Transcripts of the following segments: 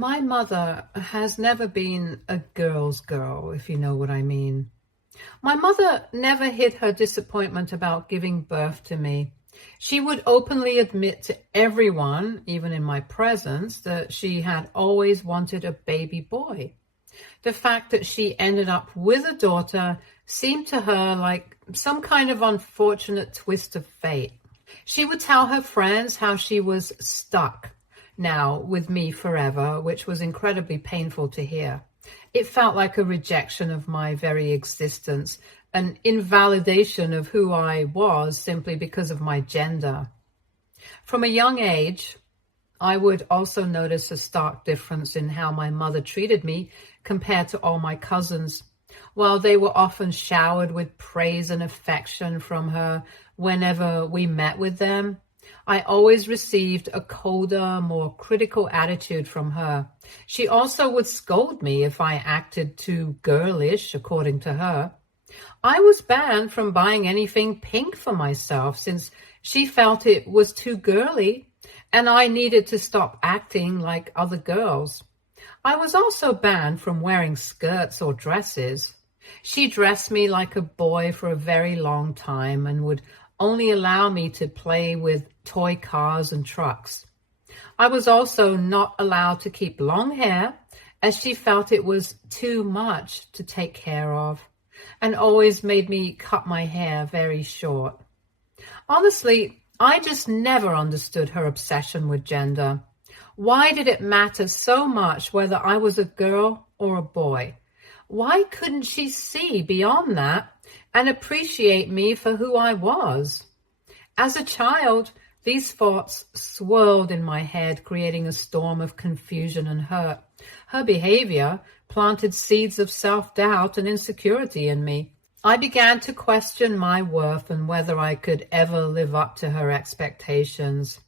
My mother has never been a girl's girl, if you know what I mean. My mother never hid her disappointment about giving birth to me. She would openly admit to everyone, even in my presence, that she had always wanted a baby boy. The fact that she ended up with a daughter seemed to her like some kind of unfortunate twist of fate. She would tell her friends how she was stuck now with me forever, which was incredibly painful to hear. It felt like a rejection of my very existence, an invalidation of who I was simply because of my gender. From a young age, I would also notice a stark difference in how my mother treated me compared to all my cousins. While they were often showered with praise and affection from her whenever we met with them, I always received a colder, more critical attitude from her. She also would scold me if I acted too girlish, according to her. I was banned from buying anything pink for myself since she felt it was too girly and I needed to stop acting like other girls. I was also banned from wearing skirts or dresses. She dressed me like a boy for a very long time and would only allow me to play with toy cars and trucks. I was also not allowed to keep long hair as she felt it was too much to take care of and always made me cut my hair very short. Honestly, I just never understood her obsession with gender. Why did it matter so much whether I was a girl or a boy? Why couldn't she see beyond that and appreciate me for who I was? As a child, these thoughts swirled in my head, creating a storm of confusion and hurt. Her behavior planted seeds of self-doubt and insecurity in me. I began to question my worth and whether I could ever live up to her expectations.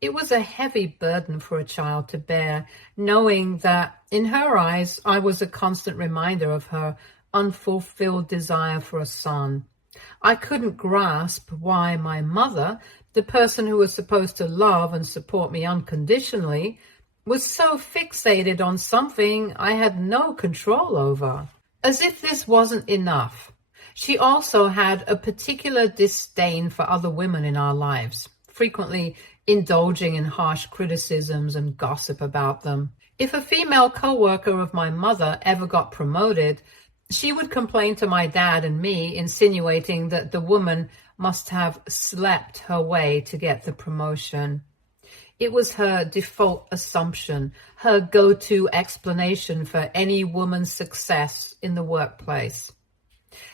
It was a heavy burden for a child to bear, knowing that in her eyes I was a constant reminder of her unfulfilled desire for a son. I couldn't grasp why my mother, the person who was supposed to love and support me unconditionally, was so fixated on something I had no control over. As if this wasn't enough, she also had a particular disdain for other women in our lives, frequently indulging in harsh criticisms and gossip about them. If a female co-worker of my mother ever got promoted, she would complain to my dad and me, insinuating that the woman must have slept her way to get the promotion. It was her default assumption, her go-to explanation for any woman's success in the workplace.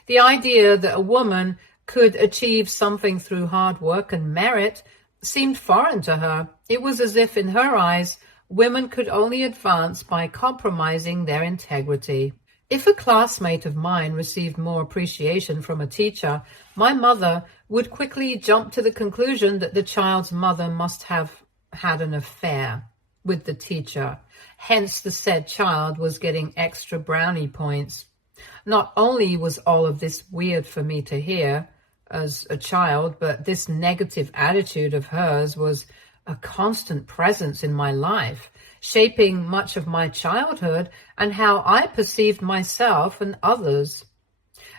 The idea that a woman could achieve something through hard work and merit seemed foreign to her. It was as if, in her eyes, women could only advance by compromising their integrity. If a classmate of mine received more appreciation from a teacher, my mother would quickly jump to the conclusion that the child's mother must have had an affair with the teacher. Hence, the said child was getting extra brownie points. Not only was all of this weird for me to hear as a child, but this negative attitude of hers was a constant presence in my life, shaping much of my childhood and how I perceived myself and others.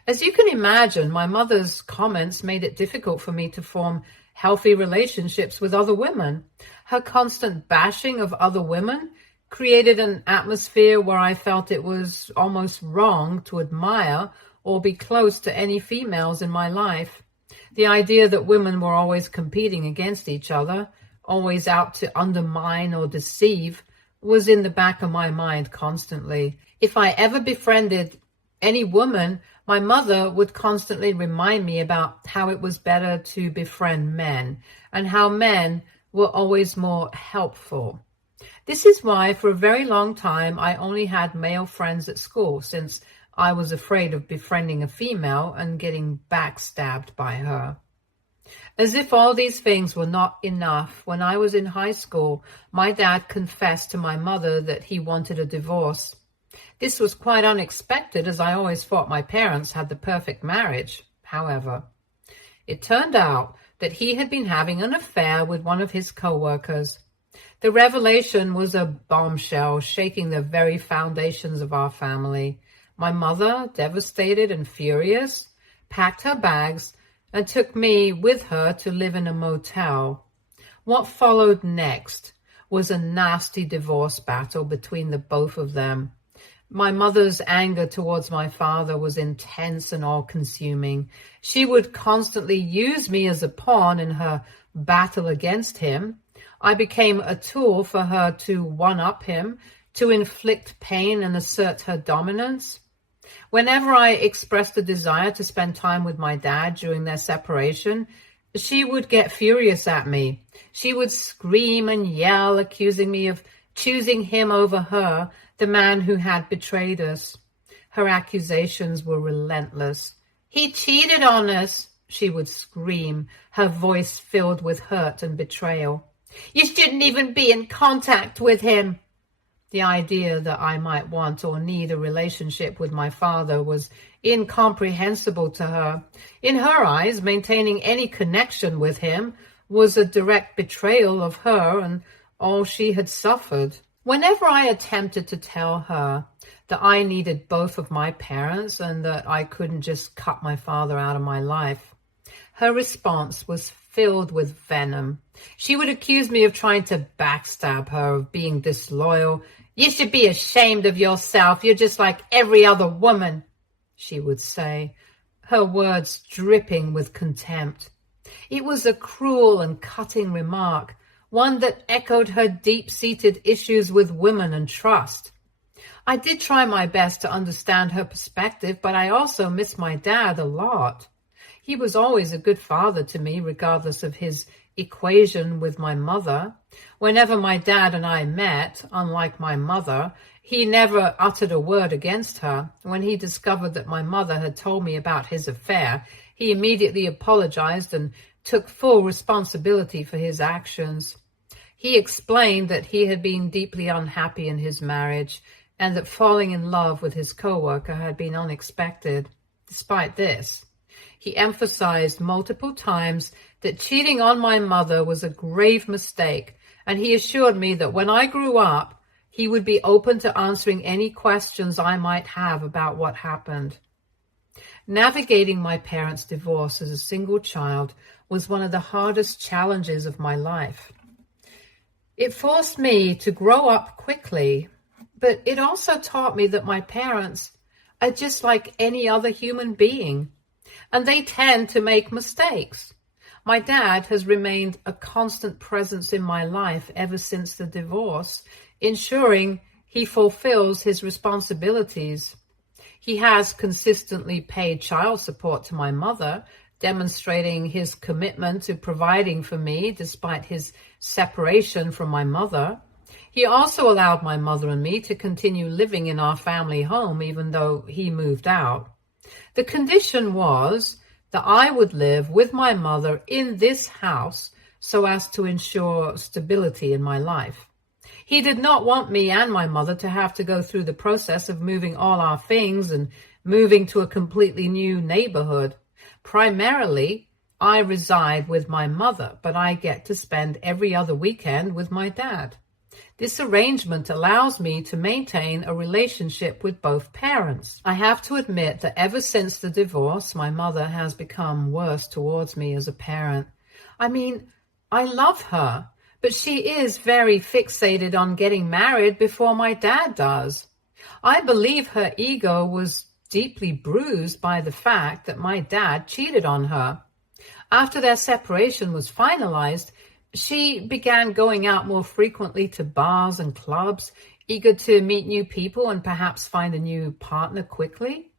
As you can imagine, my mother's comments made it difficult for me to form healthy relationships with other women. Her constant bashing of other women created an atmosphere where I felt it was almost wrong to admire or be close to any females in my life. The idea that women were always competing against each other, always out to undermine or deceive, was in the back of my mind constantly. If I ever befriended any woman, my mother would constantly remind me about how it was better to befriend men and how men were always more helpful. This is why for a very long time I only had male friends at school, since I was afraid of befriending a female and getting backstabbed by her. As if all these things were not enough, when I was in high school, my dad confessed to my mother that he wanted a divorce. This was quite unexpected, as I always thought my parents had the perfect marriage. However, it turned out that he had been having an affair with one of his co-workers. The revelation was a bombshell, shaking the very foundations of our family. My mother, devastated and furious, packed her bags and took me with her to live in a motel. What followed next was a nasty divorce battle between the both of them. My mother's anger towards my father was intense and all-consuming. She would constantly use me as a pawn in her battle against him. I became a tool for her to one-up him, to inflict pain and assert her dominance. Whenever I expressed a desire to spend time with my dad during their separation, she would get furious at me. She would scream and yell, accusing me of choosing him over her, the man who had betrayed us. Her accusations were relentless. "He cheated on us," she would scream, her voice filled with hurt and betrayal. "You shouldn't even be in contact with him." The idea that I might want or need a relationship with my father was incomprehensible to her. In her eyes, maintaining any connection with him was a direct betrayal of her and all she had suffered. Whenever I attempted to tell her that I needed both of my parents and that I couldn't just cut my father out of my life, her response was filled with venom. She would accuse me of trying to backstab her, of being disloyal. "You should be ashamed of yourself. You're just like every other woman," she would say, her words dripping with contempt. It was a cruel and cutting remark, one that echoed her deep-seated issues with women and trust. I did try my best to understand her perspective, but I also missed my dad a lot. He was always a good father to me, regardless of his equation with my mother. Whenever my dad and I met, unlike my mother, he never uttered a word against her. When he discovered that my mother had told me about his affair, he immediately apologized and took full responsibility for his actions. He explained that he had been deeply unhappy in his marriage and that falling in love with his coworker had been unexpected. Despite this, he emphasized multiple times that cheating on my mother was a grave mistake, and he assured me that when I grew up, he would be open to answering any questions I might have about what happened. Navigating my parents' divorce as a single child was one of the hardest challenges of my life. It forced me to grow up quickly, but it also taught me that my parents are just like any other human being, and they tend to make mistakes. My dad has remained a constant presence in my life ever since the divorce, ensuring he fulfills his responsibilities. He has consistently paid child support to my mother, demonstrating his commitment to providing for me despite his separation from my mother. He also allowed my mother and me to continue living in our family home even though he moved out. The condition was that I would live with my mother in this house so as to ensure stability in my life. He did not want me and my mother to have to go through the process of moving all our things and moving to a completely new neighborhood. Primarily, I reside with my mother, but I get to spend every other weekend with my dad. This arrangement allows me to maintain a relationship with both parents. I have to admit that ever since the divorce, my mother has become worse towards me as a parent. I mean, I love her, but she is very fixated on getting married before my dad does. I believe her ego was deeply bruised by the fact that my dad cheated on her. After their separation was finalized, she began going out more frequently to bars and clubs, eager to meet new people and perhaps find a new partner quickly.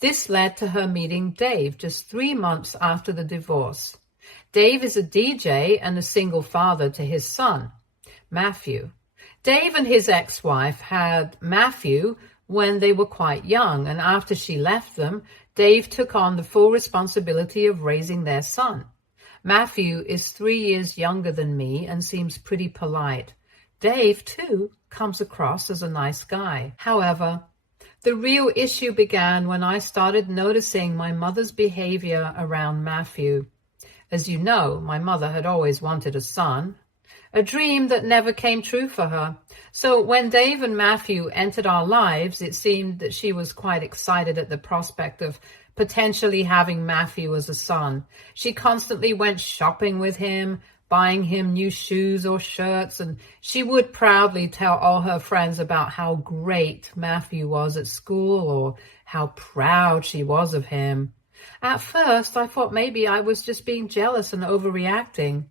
This led to her meeting Dave just 3 months after the divorce. Dave is a DJ and a single father to his son, Matthew. Dave and his ex-wife had Matthew when they were quite young, and after she left them, Dave took on the full responsibility of raising their son. Matthew is 3 years younger than me and seems pretty polite. Dave, too, comes across as a nice guy. However, the real issue began when I started noticing my mother's behavior around Matthew. As you know, my mother had always wanted a son, a dream that never came true for her. So when Dave and Matthew entered our lives, it seemed that she was quite excited at the prospect of potentially having Matthew as a son. She constantly went shopping with him, buying him new shoes or shirts, and she would proudly tell all her friends about how great Matthew was at school or how proud she was of him. At first, I thought maybe I was just being jealous and overreacting.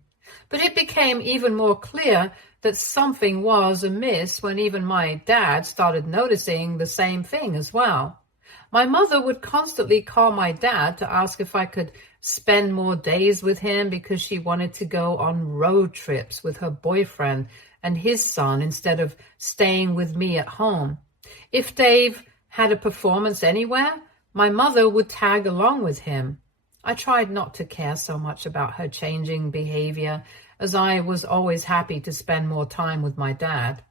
But it became even more clear that something was amiss when even my dad started noticing the same thing as well. My mother would constantly call my dad to ask if I could spend more days with him because she wanted to go on road trips with her boyfriend and his son instead of staying with me at home. If Dave had a performance anywhere, my mother would tag along with him. I tried not to care so much about her changing behavior, as I was always happy to spend more time with my dad.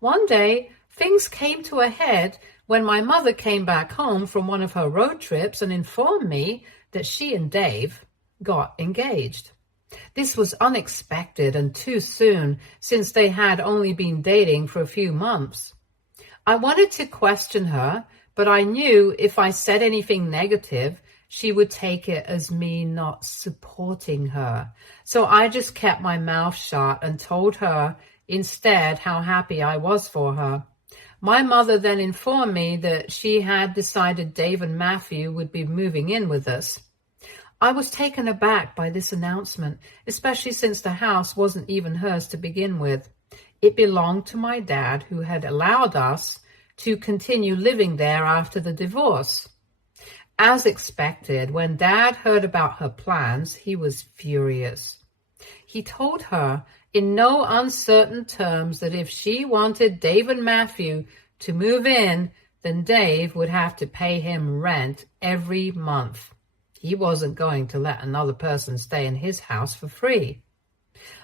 One day, things came to a head when my mother came back home from one of her road trips and informed me that she and Dave got engaged. This was unexpected and too soon, since they had only been dating for a few months. I wanted to question her, but I knew if I said anything negative, she would take it as me not supporting her. So I just kept my mouth shut and told her instead how happy I was for her. My mother then informed me that she had decided Dave and Matthew would be moving in with us. I was taken aback by this announcement, especially since the house wasn't even hers to begin with. It belonged to my dad, who had allowed us to continue living there after the divorce. As expected, when Dad heard about her plans, he was furious. He told her in no uncertain terms that if she wanted Dave and Matthew to move in, then Dave would have to pay him rent every month. He wasn't going to let another person stay in his house for free.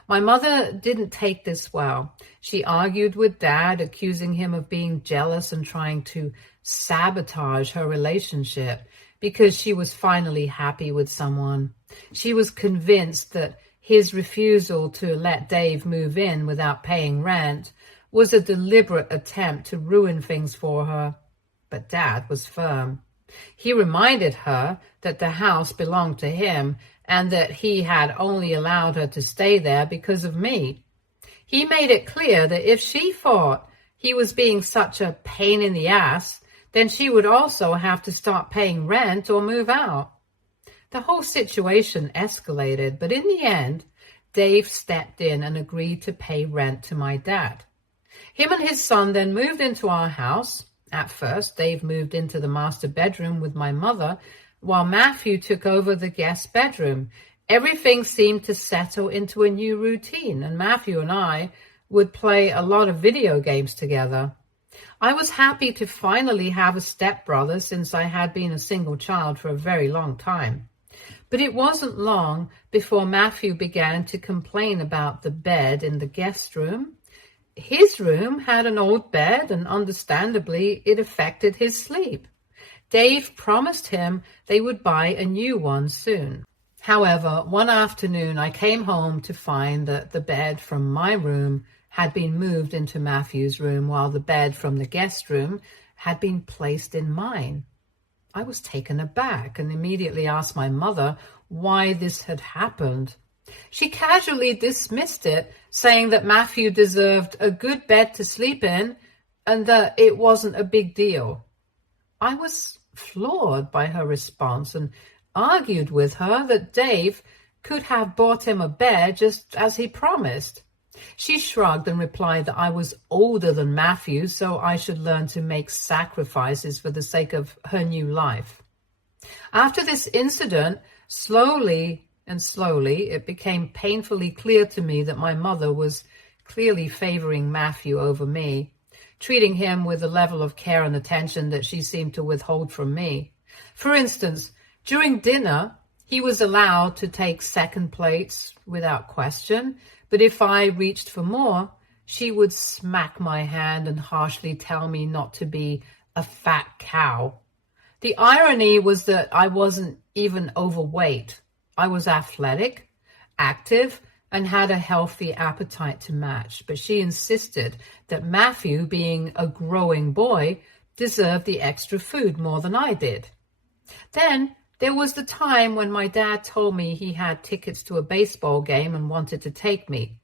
My mother didn't take this well. She argued with Dad, accusing him of being jealous and trying to sabotage her relationship because she was finally happy with someone. She was convinced that his refusal to let Dave move in without paying rent was a deliberate attempt to ruin things for her. But Dad was firm. He reminded her that the house belonged to him and that he had only allowed her to stay there because of me. He made it clear that if she thought he was being such a pain in the ass, then she would also have to start paying rent or move out. The whole situation escalated, but in the end, Dave stepped in and agreed to pay rent to my dad. Him and his son then moved into our house. At first, Dave moved into the master bedroom with my mother, while Matthew took over the guest bedroom. Everything seemed to settle into a new routine, and Matthew and I would play a lot of video games together. I was happy to finally have a stepbrother since I had been a single child for a very long time. But it wasn't long before Matthew began to complain about the bed in the guest room. His room had an old bed, and understandably, it affected his sleep. Dave promised him they would buy a new one soon. However, one afternoon I came home to find that the bed from my room had been moved into Matthew's room, while the bed from the guest room had been placed in mine. I was taken aback and immediately asked my mother why this had happened. She casually dismissed it, saying that Matthew deserved a good bed to sleep in and that it wasn't a big deal. I was floored by her response and argued with her that Dave could have bought him a bed just as he promised. She shrugged and replied that I was older than Matthew, so I should learn to make sacrifices for the sake of her new life. After this incident, slowly, it became painfully clear to me that my mother was clearly favoring Matthew over me, treating him with a level of care and attention that she seemed to withhold from me. For instance, during dinner, he was allowed to take second plates without question, but if I reached for more, she would smack my hand and harshly tell me not to be a fat cow. The irony was that I wasn't even overweight. I was athletic, active, and had a healthy appetite to match, but she insisted that Matthew, being a growing boy, deserved the extra food more than I did. Then there was the time when my dad told me he had tickets to a baseball game and wanted to take me.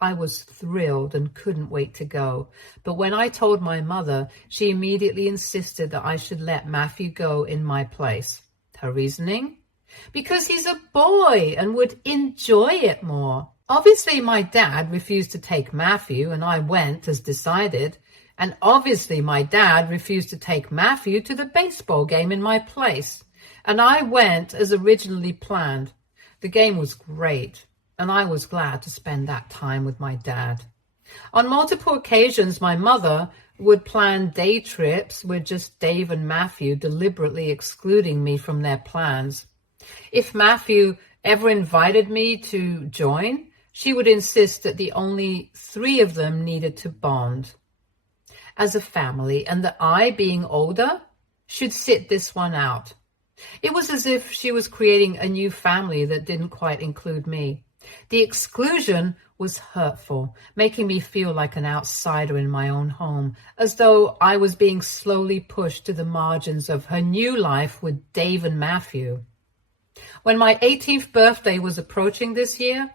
I was thrilled and couldn't wait to go, but when I told my mother, she immediately insisted that I should let Matthew go in my place. Her reasoning? Because he's a boy and would enjoy it more. Obviously, my dad refused to take Matthew, and I went as decided. And obviously, my dad refused to take Matthew to the baseball game in my place. And I went as originally planned. The game was great, and I was glad to spend that time with my dad. On multiple occasions, my mother would plan day trips with just Dave and Matthew, deliberately excluding me from their plans. If Matthew ever invited me to join, she would insist that the only 3 of them needed to bond as a family, and that I, being older, should sit this one out. It was as if she was creating a new family that didn't quite include me. The exclusion was hurtful, making me feel like an outsider in my own home, as though I was being slowly pushed to the margins of her new life with Dave and Matthew. When my 18th birthday was approaching this year,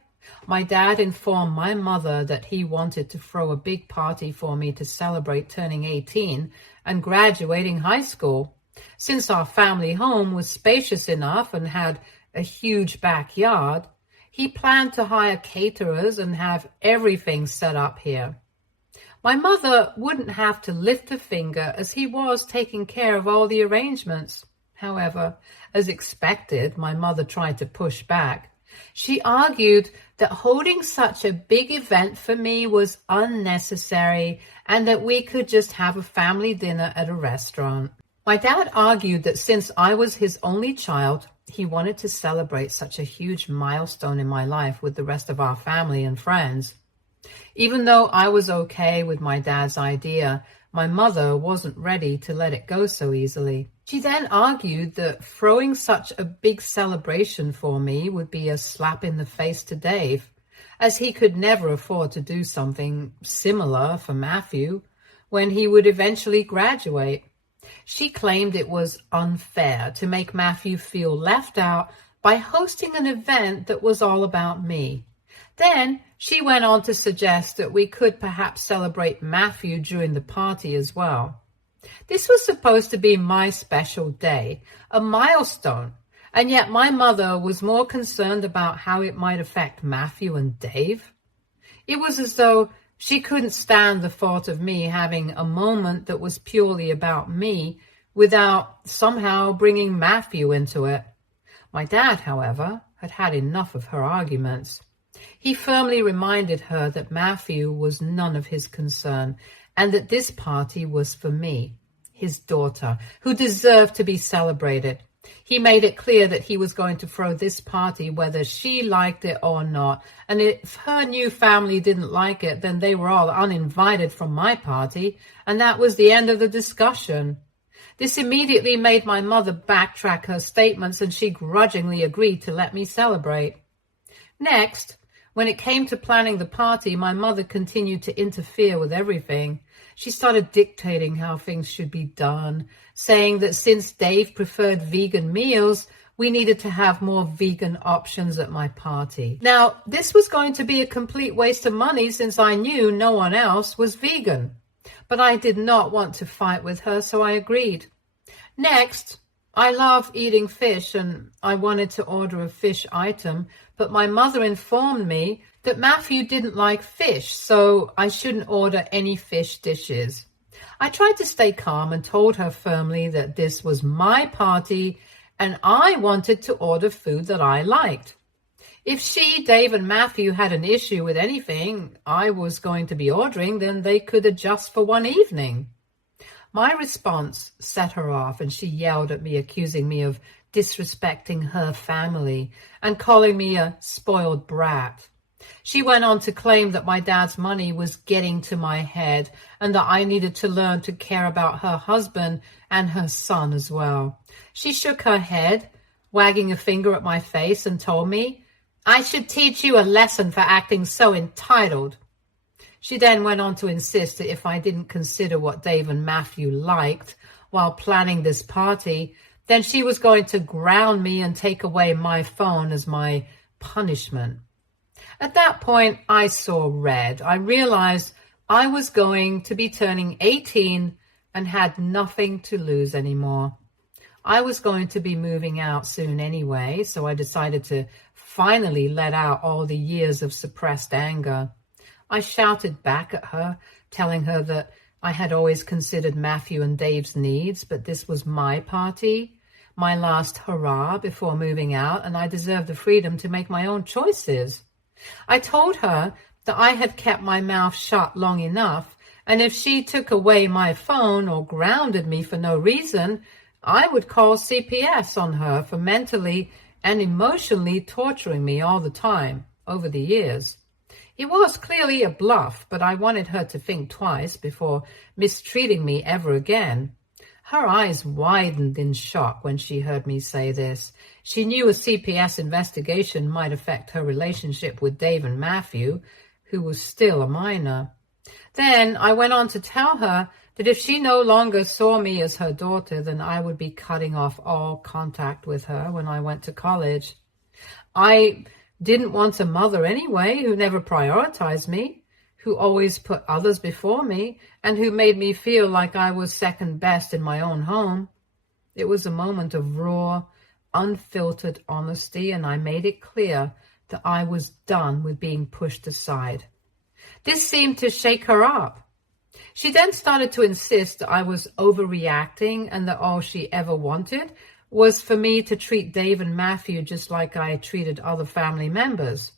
my dad informed my mother that he wanted to throw a big party for me to celebrate turning 18 and graduating high school. Since our family home was spacious enough and had a huge backyard, he planned to hire caterers and have everything set up here. My mother wouldn't have to lift a finger, as he was taking care of all the arrangements. However, as expected, my mother tried to push back. She argued that holding such a big event for me was unnecessary and that we could just have a family dinner at a restaurant. My dad argued that since I was his only child, he wanted to celebrate such a huge milestone in my life with the rest of our family and friends. Even though I was okay with my dad's idea, my mother wasn't ready to let it go so easily. She then argued that throwing such a big celebration for me would be a slap in the face to Dave, as he could never afford to do something similar for Matthew when he would eventually graduate. She claimed it was unfair to make Matthew feel left out by hosting an event that was all about me. Then she went on to suggest that we could perhaps celebrate Matthew during the party as well. This was supposed to be my special day, a milestone, and yet my mother was more concerned about how it might affect Matthew and Dave. It was as though she couldn't stand the thought of me having a moment that was purely about me without somehow bringing Matthew into it. My dad, however, had had enough of her arguments. He firmly reminded her that Matthew was none of his concern and that this party was for me, his daughter, who deserved to be celebrated. He made it clear that he was going to throw this party whether she liked it or not, and if her new family didn't like it, then they were all uninvited from my party, and that was the end of the discussion. This immediately made my mother backtrack her statements, and she grudgingly agreed to let me celebrate. Next, when it came to planning the party, my mother continued to interfere with everything. She started dictating how things should be done, saying that since Dave preferred vegan meals, we needed to have more vegan options at my party. Now, this was going to be a complete waste of money since I knew no one else was vegan. But I did not want to fight with her, so I agreed. Next, I love eating fish and I wanted to order a fish item, but my mother informed me that Matthew didn't like fish, so I shouldn't order any fish dishes. I tried to stay calm and told her firmly that this was my party and I wanted to order food that I liked. If she, Dave, and Matthew had an issue with anything I was going to be ordering, then they could adjust for one evening. My response set her off, and she yelled at me, accusing me of disrespecting her family and calling me a spoiled brat. She went on to claim that my dad's money was getting to my head and that I needed to learn to care about her husband and her son as well. She shook her head, wagging a finger at my face, and told me I should teach you a lesson for acting so entitled. She then went on to insist that if I didn't consider what Dave and Matthew liked while planning this party, then she was going to ground me and take away my phone as my punishment. At that point, I saw red. I realized I was going to be turning 18 and had nothing to lose anymore. I was going to be moving out soon anyway, so I decided to finally let out all the years of suppressed anger. I shouted back at her, telling her that I had always considered Matthew and Dave's needs, but this was my party, my last hurrah before moving out, and I deserved the freedom to make my own choices. I told her that I had kept my mouth shut long enough, and if she took away my phone or grounded me for no reason, I would call CPS on her for mentally and emotionally torturing me all the time over the years. It was clearly a bluff, but I wanted her to think twice before mistreating me ever again. Her eyes widened in shock when she heard me say this. She knew a CPS investigation might affect her relationship with Dave and Matthew, who was still a minor. Then I went on to tell her that if she no longer saw me as her daughter, then I would be cutting off all contact with her when I went to college. I didn't want a mother anyway who never prioritized me, who always put others before me, and who made me feel like I was second best in my own home. It was a moment of raw, unfiltered honesty, and I made it clear that I was done with being pushed aside. This seemed to shake her up. She then started to insist that I was overreacting and that all she ever wanted was for me to treat Dave and Matthew just like I treated other family members.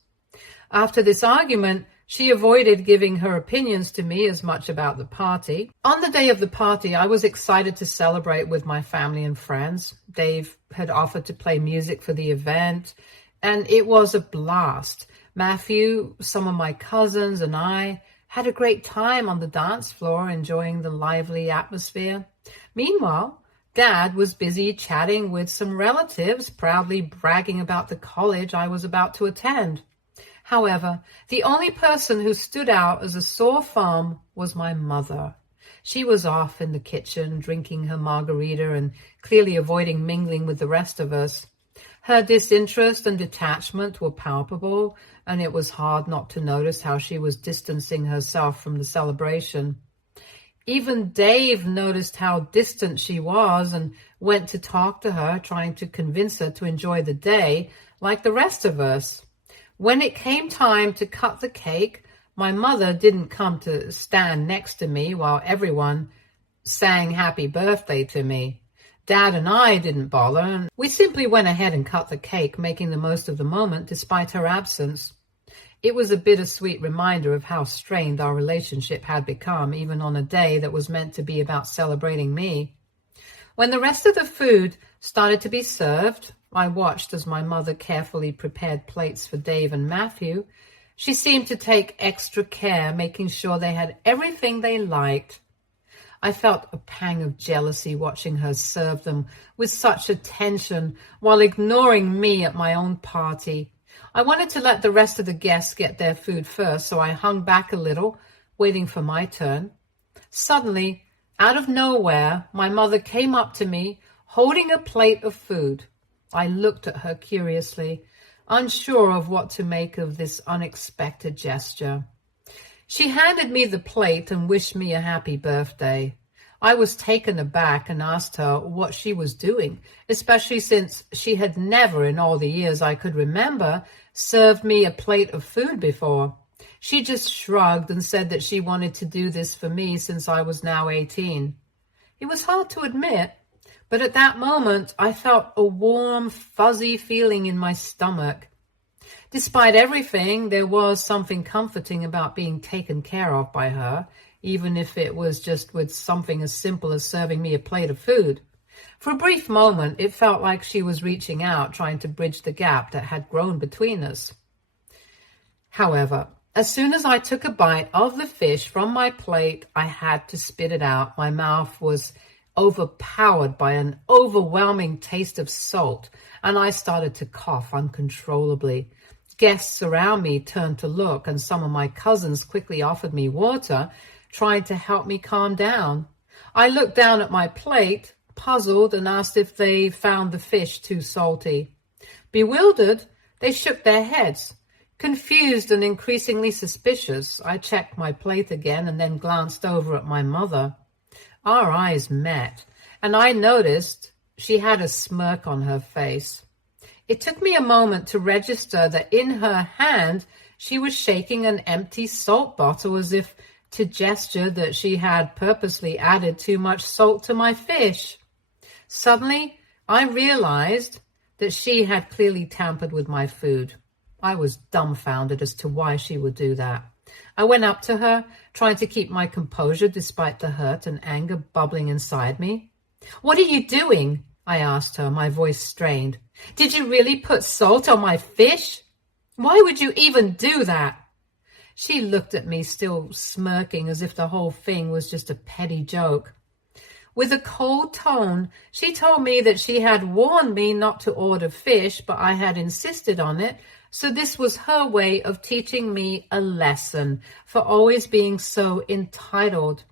After this argument, she avoided giving her opinions to me as much about the party. On the day of the party, I was excited to celebrate with my family and friends. Dave had offered to play music for the event, and it was a blast. Matthew, some of my cousins, and I had a great time on the dance floor, enjoying the lively atmosphere. Meanwhile, Dad was busy chatting with some relatives, proudly bragging about the college I was about to attend. However, the only person who stood out as a sore thumb was my mother. She was off in the kitchen, drinking her margarita and clearly avoiding mingling with the rest of us. Her disinterest and detachment were palpable, and it was hard not to notice how she was distancing herself from the celebration. Even Dave noticed how distant she was and went to talk to her, trying to convince her to enjoy the day like the rest of us. When it came time to cut the cake, my mother didn't come to stand next to me while everyone sang happy birthday to me. Dad and I didn't bother, and we simply went ahead and cut the cake, making the most of the moment despite her absence. It was a bittersweet reminder of how strained our relationship had become, even on a day that was meant to be about celebrating me. When the rest of the food started to be served, I watched as my mother carefully prepared plates for Dave and Matthew. She seemed to take extra care, making sure they had everything they liked. I felt a pang of jealousy watching her serve them with such attention while ignoring me at my own party. I wanted to let the rest of the guests get their food first, so I hung back a little, waiting for my turn. Suddenly, out of nowhere, my mother came up to me, holding a plate of food. I looked at her curiously, unsure of what to make of this unexpected gesture. She handed me the plate and wished me a happy birthday. I was taken aback and asked her what she was doing, especially since she had never, in all the years I could remember, served me a plate of food before. She just shrugged and said that she wanted to do this for me since I was now 18. It was hard to admit, but at that moment I felt a warm, fuzzy feeling in my stomach. Despite everything, there was something comforting about being taken care of by her, even if it was just with something as simple as serving me a plate of food. For a brief moment, it felt like she was reaching out, trying to bridge the gap that had grown between us. However, as soon as I took a bite of the fish from my plate, I had to spit it out. My mouth was overpowered by an overwhelming taste of salt, and I started to cough uncontrollably. Guests around me turned to look, and some of my cousins quickly offered me water, trying to help me calm down. I looked down at my plate, puzzled, and asked if they found the fish too salty. Bewildered, they shook their heads. Confused and increasingly suspicious, I checked my plate again and then glanced over at my mother. Our eyes met, and I noticed she had a smirk on her face. It took me a moment to register that in her hand she was shaking an empty salt bottle as if to gesture that she had purposely added too much salt to my fish. Suddenly, I realized that she had clearly tampered with my food. I was dumbfounded as to why she would do that. I went up to her, trying to keep my composure despite the hurt and anger bubbling inside me. "What are you doing?" I asked her, my voice strained. "Did you really put salt on my fish? Why would you even do that?" She looked at me, still smirking as if the whole thing was just a petty joke. With a cold tone, she told me that she had warned me not to order fish, but I had insisted on it, so this was her way of teaching me a lesson for always being so entitled.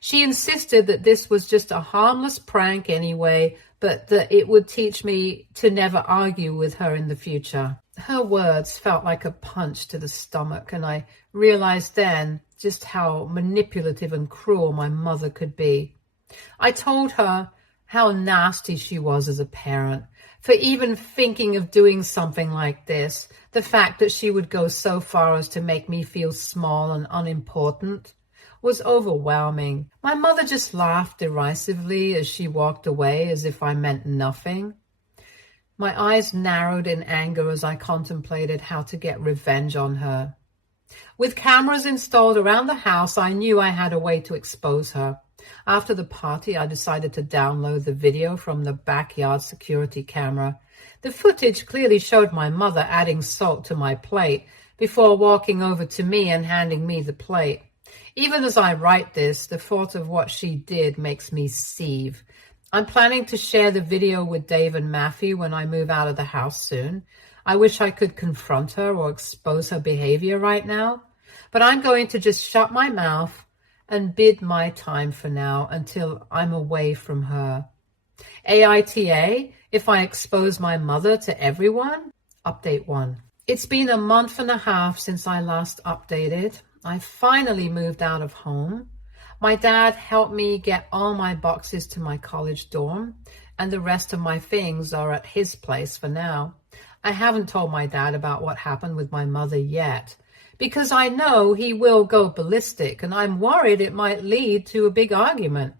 She insisted that this was just a harmless prank anyway, but that it would teach me to never argue with her in the future. Her words felt like a punch to the stomach, and I realized then just how manipulative and cruel my mother could be. I told her how nasty she was as a parent, for even thinking of doing something like this, the fact that she would go so far as to make me feel small and unimportant was overwhelming. My mother just laughed derisively as she walked away as if I meant nothing. My eyes narrowed in anger as I contemplated how to get revenge on her. With cameras installed around the house, I knew I had a way to expose her. After the party, I decided to download the video from the backyard security camera. The footage clearly showed my mother adding salt to my plate before walking over to me and handing me the plate. Even as I write this, the thought of what she did makes me seethe. I'm planning to share the video with Dave and Matthew when I move out of the house soon. I wish I could confront her or expose her behavior right now, but I'm going to just shut my mouth and bid my time for now until I'm away from her. AITA, if I expose my mother to everyone? Update 1. It's been a month and a half since I last updated. I finally moved out of home. My dad helped me get all my boxes to my college dorm, and the rest of my things are at his place for now. I haven't told my dad about what happened with my mother yet, because I know he will go ballistic, and I'm worried it might lead to a big argument.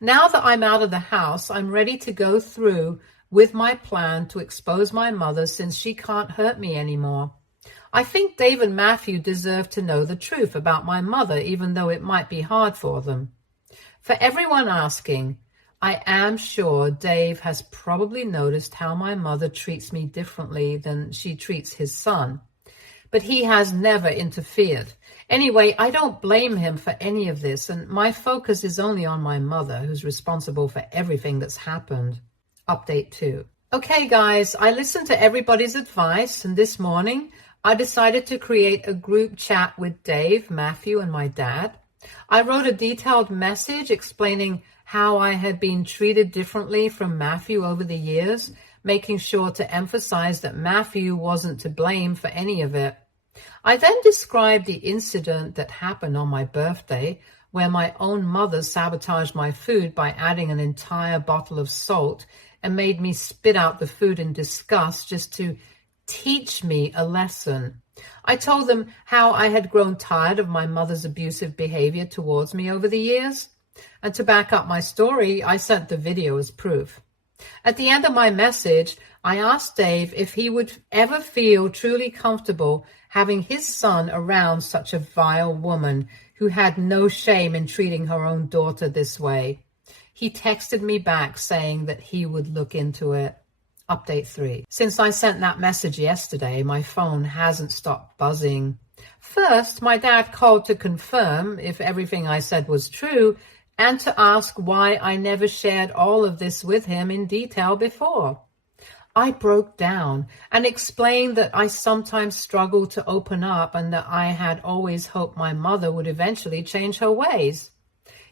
Now that I'm out of the house, I'm ready to go through with my plan to expose my mother since she can't hurt me anymore. I think Dave and Matthew deserve to know the truth about my mother, even though it might be hard for them. For everyone asking, I am sure Dave has probably noticed how my mother treats me differently than she treats his son, but he has never interfered. Anyway, I don't blame him for any of this, and my focus is only on my mother, who's responsible for everything that's happened. Update 2. Okay, guys, I listened to everybody's advice, and this morning I decided to create a group chat with Dave, Matthew, and my dad. I wrote a detailed message explaining how I had been treated differently from Matthew over the years, making sure to emphasize that Matthew wasn't to blame for any of it. I then described the incident that happened on my birthday, where my own mother sabotaged my food by adding an entire bottle of salt and made me spit out the food in disgust just to teach me a lesson. I told them how I had grown tired of my mother's abusive behavior towards me over the years. And to back up my story, I sent the video as proof. At the end of my message, I asked Dave if he would ever feel truly comfortable having his son around such a vile woman who had no shame in treating her own daughter this way. He texted me back saying that he would look into it. Update 3. Since I sent that message yesterday, my phone hasn't stopped buzzing. First, my dad called to confirm if everything I said was true and to ask why I never shared all of this with him in detail before. I broke down and explained that I sometimes struggled to open up and that I had always hoped my mother would eventually change her ways.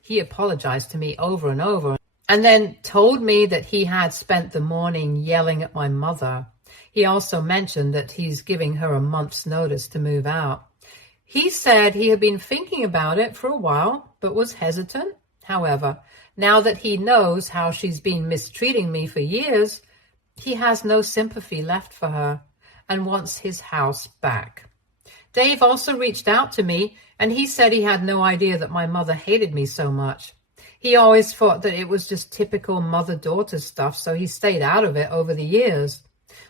He apologized to me over and over and then told me that he had spent the morning yelling at my mother. He also mentioned that he's giving her a month's notice to move out. He said he had been thinking about it for a while, but was hesitant. However, now that he knows how she's been mistreating me for years, he has no sympathy left for her and wants his house back. Dave also reached out to me, and he said he had no idea that my mother hated me so much. He always thought that it was just typical mother-daughter stuff, so he stayed out of it over the years.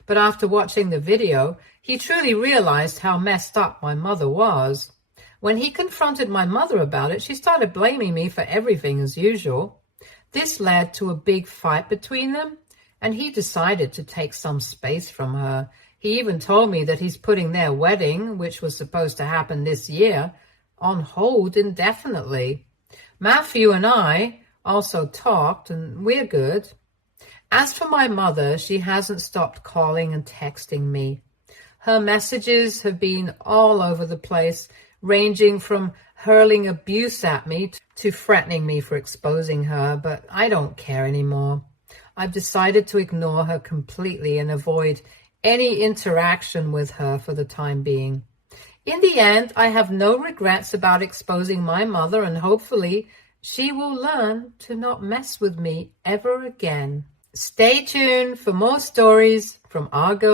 But after watching the video, he truly realized how messed up my mother was. When he confronted my mother about it, she started blaming me for everything as usual. This led to a big fight between them, and he decided to take some space from her. He even told me that he's putting their wedding, which was supposed to happen this year, on hold indefinitely. Matthew and I also talked, and we're good. As for my mother, she hasn't stopped calling and texting me. Her messages have been all over the place, ranging from hurling abuse at me to threatening me for exposing her, but I don't care anymore. I've decided to ignore her completely and avoid any interaction with her for the time being. In the end, I have no regrets about exposing my mother, and hopefully she will learn to not mess with me ever again. Stay tuned for more stories from our girl.